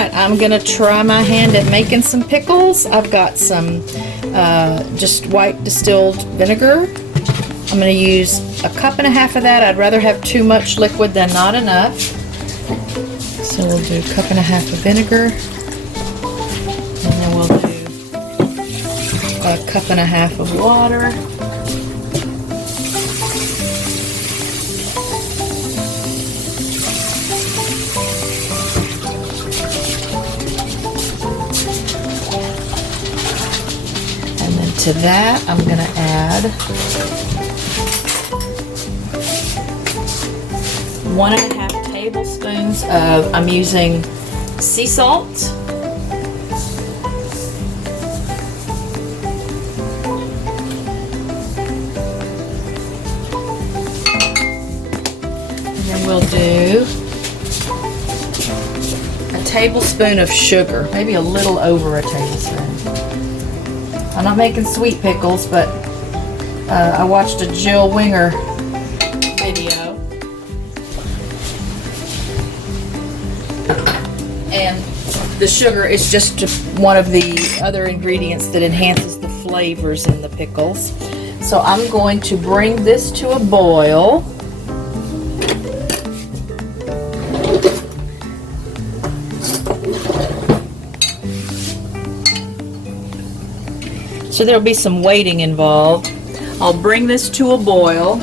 Alright, I'm going to try my hand at making some pickles. I've got some just white distilled vinegar. I'm going to use 1.5 cups of that. I'd rather have too much liquid than not enough. So we'll do 1.5 cups of vinegar. And then we'll do 1.5 cups of water. To that, I'm going to add 1.5 tablespoons of, I'm using sea salt. And then we'll do a tablespoon of sugar, maybe a little over a tablespoon. I'm not making sweet pickles, but I watched a Jill Winger video, and the sugar is just one of the other ingredients that enhances the flavors in the pickles. So I'm going to bring this to a boil. So there'll be some waiting involved. I'll bring this to a boil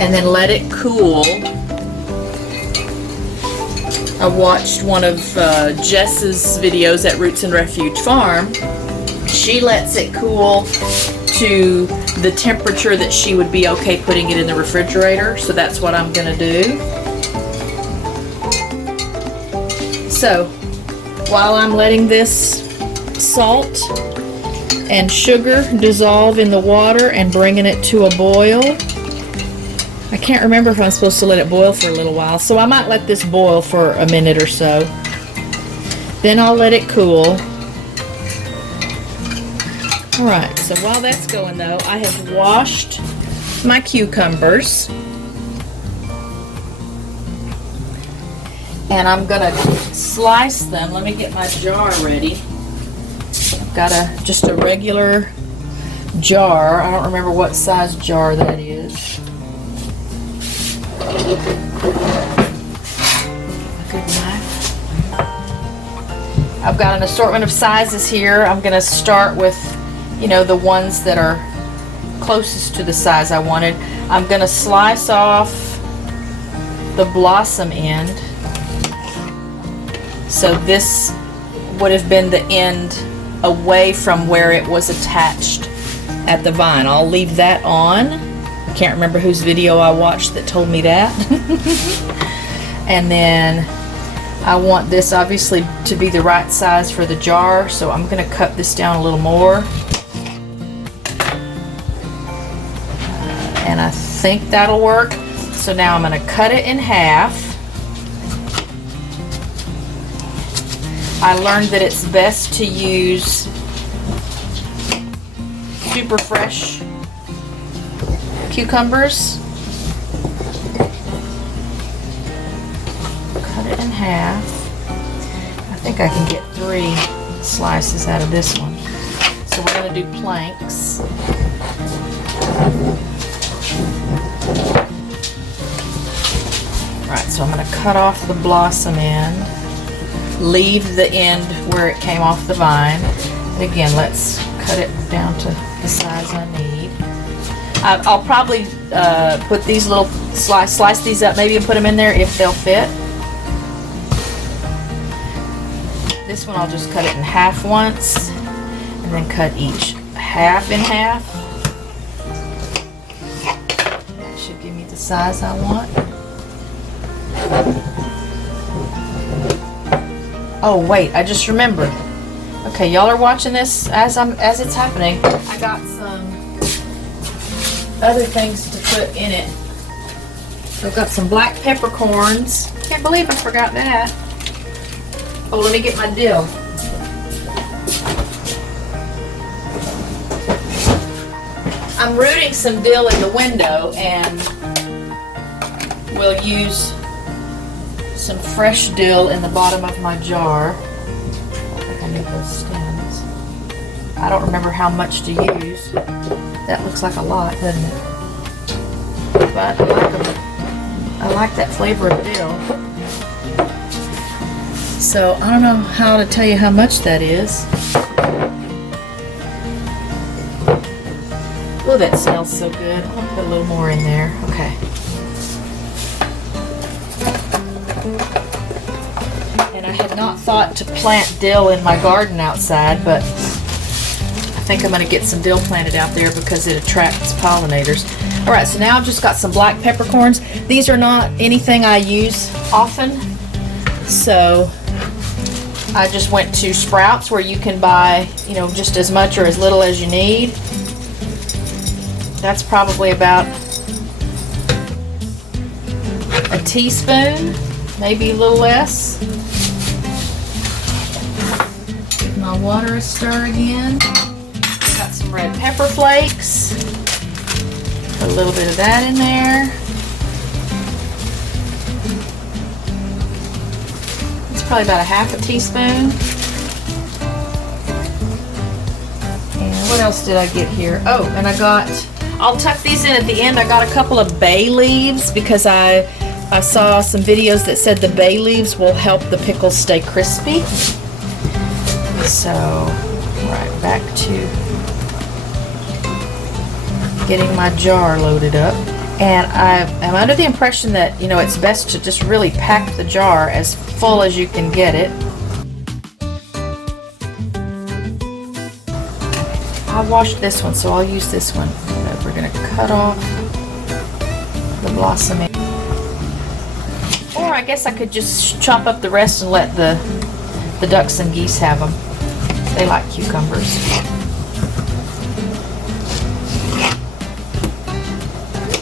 and then let it cool. I watched one of Jess's videos at Roots and Refuge Farm. She lets it cool to the temperature that she would be okay putting it in the refrigerator. So that's what I'm gonna do. So while I'm letting this salt and sugar dissolve in the water and bringing it to a boil. I can't remember if I'm supposed to let it boil for a little while, so I might let this boil for a minute or so. Then I'll let it cool. Alright, so while that's going though, I have washed my cucumbers. And I'm gonna slice them. Let me get my jar ready. Got just a regular jar. I don't remember what size jar that is. Good knife. I've got an assortment of sizes here. I'm going to start with, you know, the ones that are closest to the size I wanted. I'm going to slice off the blossom end. So this would have been the end away from where it was attached at the vine. I'll leave that on. I can't remember whose video I watched that told me that. And then I want this obviously to be the right size for the jar, so I'm going to cut this down a little more. And I think that'll work. So now I'm going to cut it in half. I learned that it's best to use super fresh cucumbers. Cut it in half. I think I can get 3 slices out of this one. So we're going to do planks. Alright, so I'm going to cut off the blossom end. Leave the end where it came off the vine. And again, let's cut it down to the size I need. I'll probably put these little slice these up maybe and put them in there if they'll fit. This one I'll just cut it in half once and then cut each half in half. That should give me the size I want. Oh wait, I just remembered. Okay, y'all are watching this as it's happening. I got some other things to put in it. So I've got some black peppercorns. Can't believe I forgot that. Oh, let me get my dill. I'm rooting some dill in the window, and we'll use some fresh dill in the bottom of my jar. I think I need those stems. I don't remember how much to use. That looks like a lot, doesn't it? But I like them. I like that flavor of dill. So I don't know how to tell you how much that is. Oh, that smells so good. I'm gonna put a little more in there. Okay. And I had not thought to plant dill in my garden outside, but I think I'm gonna get some dill planted out there because it attracts pollinators. All right, so now I've just got some black peppercorns. These are not anything I use often, so I just went to Sprouts where you can buy, you know, just as much or as little as you need. That's probably about a teaspoon, maybe a little less. Give my water a stir again. Got some red pepper flakes. Put a little bit of that in there. It's probably about a half a teaspoon. And what else did I get here? Oh, and I'll tuck these in at the end. I got a couple of bay leaves because I saw some videos that said the bay leaves will help the pickles stay crispy. So, right, back to getting my jar loaded up. And I'm under the impression that, you know, it's best to just really pack the jar as full as you can get it. I washed this one, so I'll use this one. We're going to cut off the blossoming. Or I guess I could just chop up the rest and let the ducks and geese have them. They like cucumbers.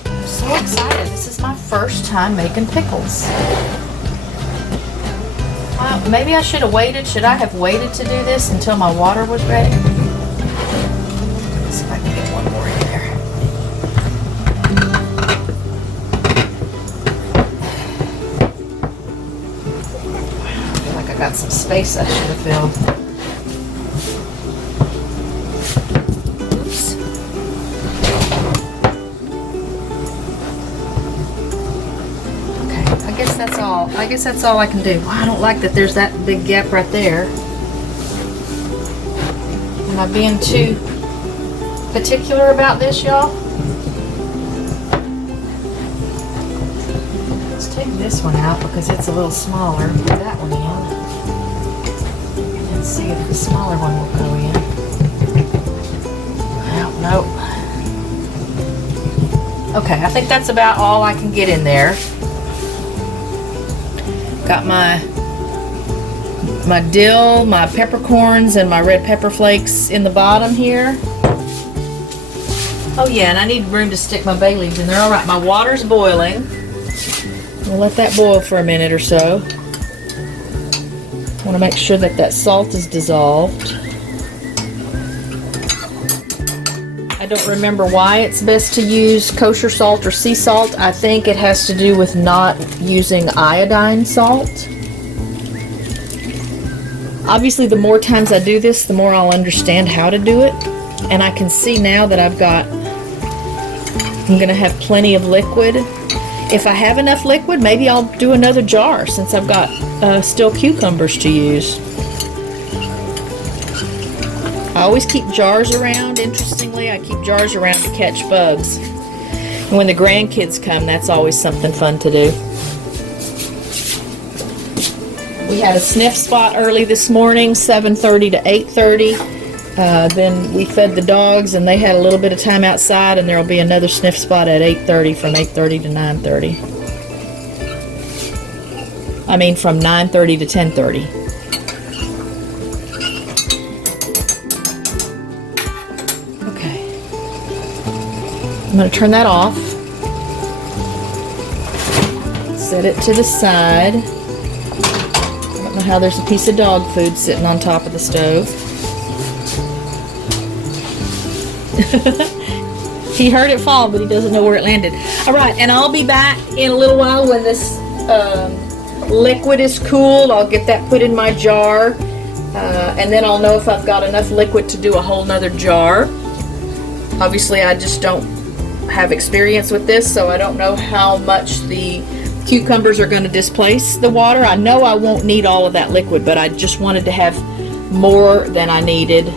I'm so excited. This is my first time making pickles. Maybe I should have waited. Should I have waited to do this until my water was ready? Let's see if I can get one more in there. Got some space I should have filled. Oops. Okay, I guess that's all. I guess that's all I can do. Well, I don't like that there's that big gap right there. Am I being too particular about this, y'all? Let's take this one out because it's a little smaller. Put that one in. Let's see if the smaller one will go in. Well, nope. Okay, I think that's about all I can get in there. Got my dill, my peppercorns, and my red pepper flakes in the bottom here. Oh yeah, and I need room to stick my bay leaves in there. All right, my water's boiling. We'll let that boil for a minute or so. I want to make sure that that salt is dissolved. I don't remember why it's best to use kosher salt or sea salt. I think it has to do with not using iodine salt. Obviously, the more times I do this, the more I'll understand how to do it. And I can see now that I'm going to have plenty of liquid. If I have enough liquid, maybe I'll do another jar since I've got still cucumbers to use. I always keep jars around. Interestingly, I keep jars around to catch bugs. And when the grandkids come, that's always something fun to do. We had a sniff spot early this morning, 7:30 to 8:30. Then we fed the dogs and they had a little bit of time outside, and there will be another sniff spot at 8:30 from 8:30 to 9:30. I mean from 9:30 to 10:30. Okay. I'm going to turn that off. Set it to the side. I don't know how there's a piece of dog food sitting on top of the stove. He heard it fall, but he doesn't know where it landed. All right, and I'll be back in a little while when this liquid is cooled, I'll get that put in my jar, and then I'll know if I've got enough liquid to do a whole nother jar. Obviously, I just don't have experience with this, so I don't know how much the cucumbers are going to displace the water. I know I won't need all of that liquid, but I just wanted to have more than I needed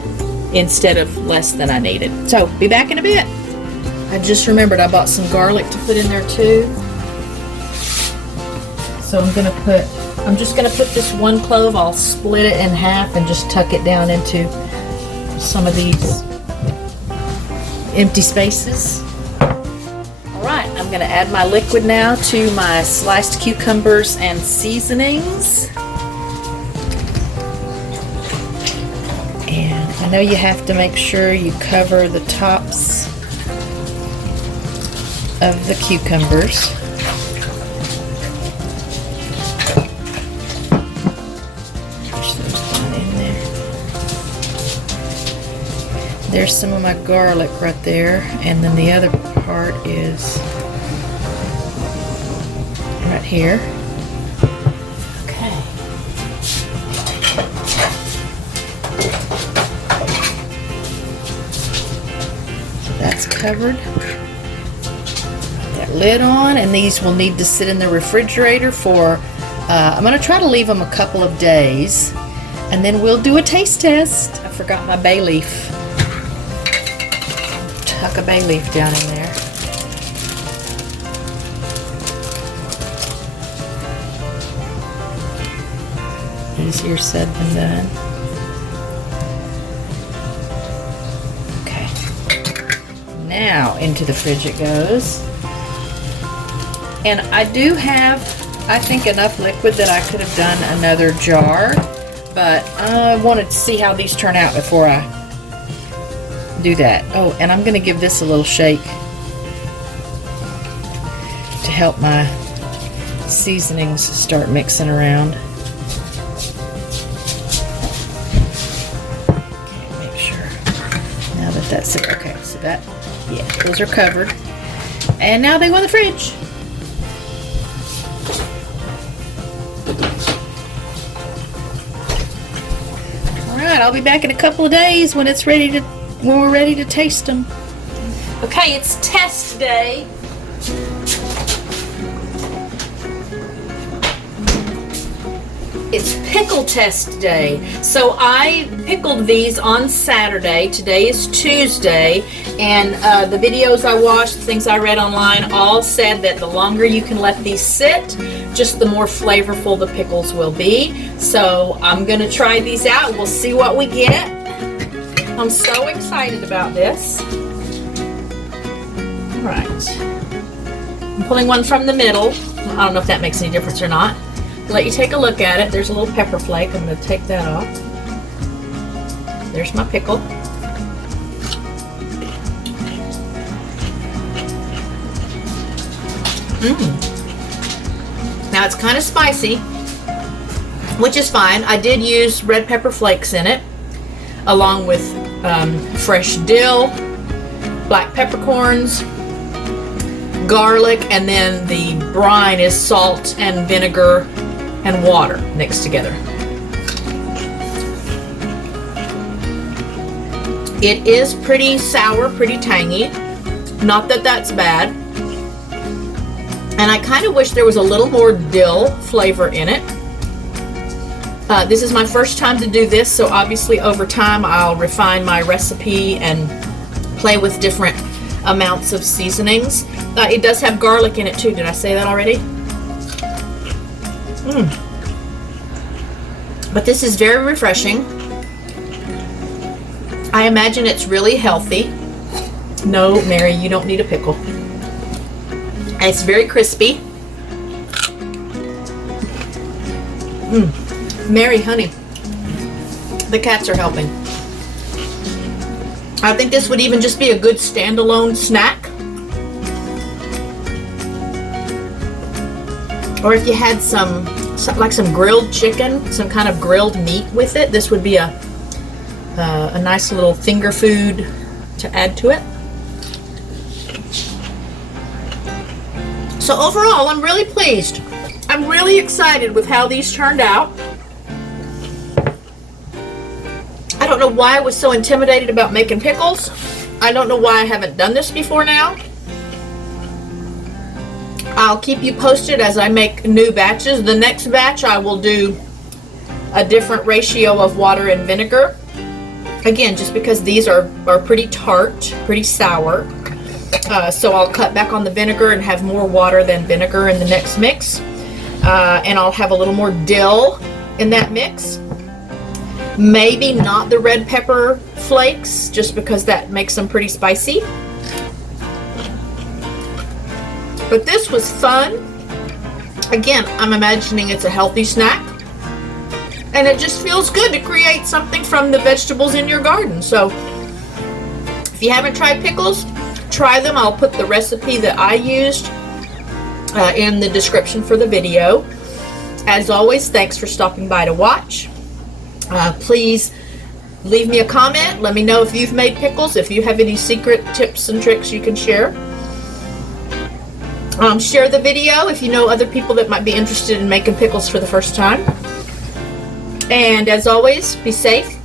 instead of less than I needed. So, be back in a bit. I just remembered I bought some garlic to put in there too. So I'm just gonna put this one clove, I'll split it in half and just tuck it down into some of these empty spaces. Alright, I'm gonna add my liquid now to my sliced cucumbers and seasonings. And I know you have to make sure you cover the tops of the cucumbers. Push those down in there. There's some of my garlic right there, and then the other part is right here. Okay. So that's covered. Lid on, and these will need to sit in the refrigerator for I'm going to try to leave them a couple of days, and then we'll do a taste test. I forgot my bay leaf. Tuck a bay leaf down in there. Easier said than done. Okay, now into the fridge it goes. And I do have, I think, enough liquid that I could have done another jar, but I wanted to see how these turn out before I do that. Oh, and I'm going to give this a little shake to help my seasonings start mixing around. Okay, make sure. Now that that's it. Okay, so that, yeah, those are covered. And now they go in the fridge. I'll be back in a couple of days when we're ready to taste them. Okay, it's test day. It's pickle test day. So I pickled these on Saturday. Today is Tuesday, and the videos I watched, the things I read online, all said that the longer you can let these sit, just the more flavorful the pickles will be. So I'm gonna try these out. We'll see what we get. I'm so excited about this. All right. I'm pulling one from the middle. I don't know if that makes any difference or not. I'll let you take a look at it. There's a little pepper flake. I'm gonna take that off. There's my pickle. Now it's kind of spicy, which is fine. I did use red pepper flakes in it, along with fresh dill, black peppercorns, garlic, and then the brine is salt and vinegar and water mixed together. It is pretty sour, pretty tangy. Not that that's bad. And I kind of wish there was a little more dill flavor in it. This is my first time to do this, so obviously over time I'll refine my recipe and play with different amounts of seasonings. It does have garlic in it too. Did I say that already? But this is very refreshing. I imagine it's really healthy. No, Mary, you don't need a pickle. It's very crispy. Mary, honey, the cats are helping. I think this would even just be a good standalone snack. Or if you had some grilled chicken, some kind of grilled meat with it, this would be a nice little finger food to add to it. So overall, I'm really pleased. I'm really excited with how these turned out. I don't know why I was so intimidated about making pickles. I don't know why I haven't done this before now. I'll keep you posted as I make new batches. The next batch I will do a different ratio of water and vinegar. Again, just because these are pretty tart, pretty sour. So I'll cut back on the vinegar and have more water than vinegar in the next mix. And I'll have a little more dill in that mix. Maybe not the red pepper flakes, just because that makes them pretty spicy. But this was fun. Again, I'm imagining it's a healthy snack. And it just feels good to create something from the vegetables in your garden. So if you haven't tried pickles, try them. I'll put the recipe that I used in the description for the video. As always, thanks for stopping by to watch. Please leave me a comment. Let me know if you've made pickles, if you have any secret tips and tricks you can share. Share the video if you know other people that might be interested in making pickles for the first time. And as always, be safe,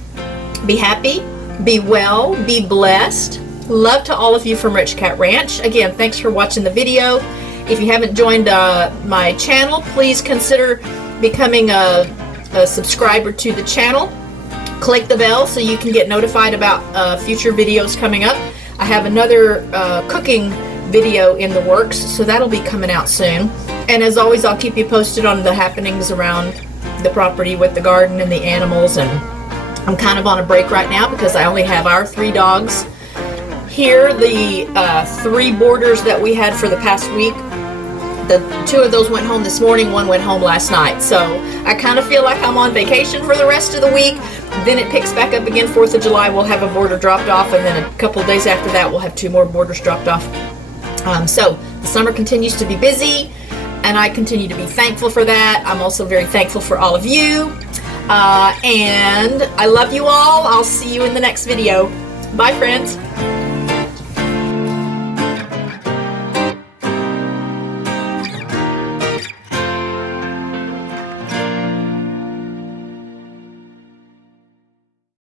be happy, be well, be blessed. Love to all of you from RichKat Ranch. Again, thanks for watching the video. If you haven't joined my channel, please consider becoming a subscriber to the channel. Click the bell so you can get notified about future videos coming up. I have another cooking video in the works, so that'll be coming out soon. And as always, I'll keep you posted on the happenings around the property with the garden and the animals. And I'm kind of on a break right now because I only have our 3 dogs here. The 3 boarders that we had for the past week, the 2 of those went home this morning, 1 went home last night. So I kind of feel like I'm on vacation for the rest of the week. Then it picks back up again. 4th of July we'll have a boarder dropped off, and then a couple of days after that we'll have 2 more boarders dropped off. So the summer continues to be busy, and I continue to be thankful for that. I'm also very thankful for all of you, and I love you all. I'll see you in the next video. Bye, friends.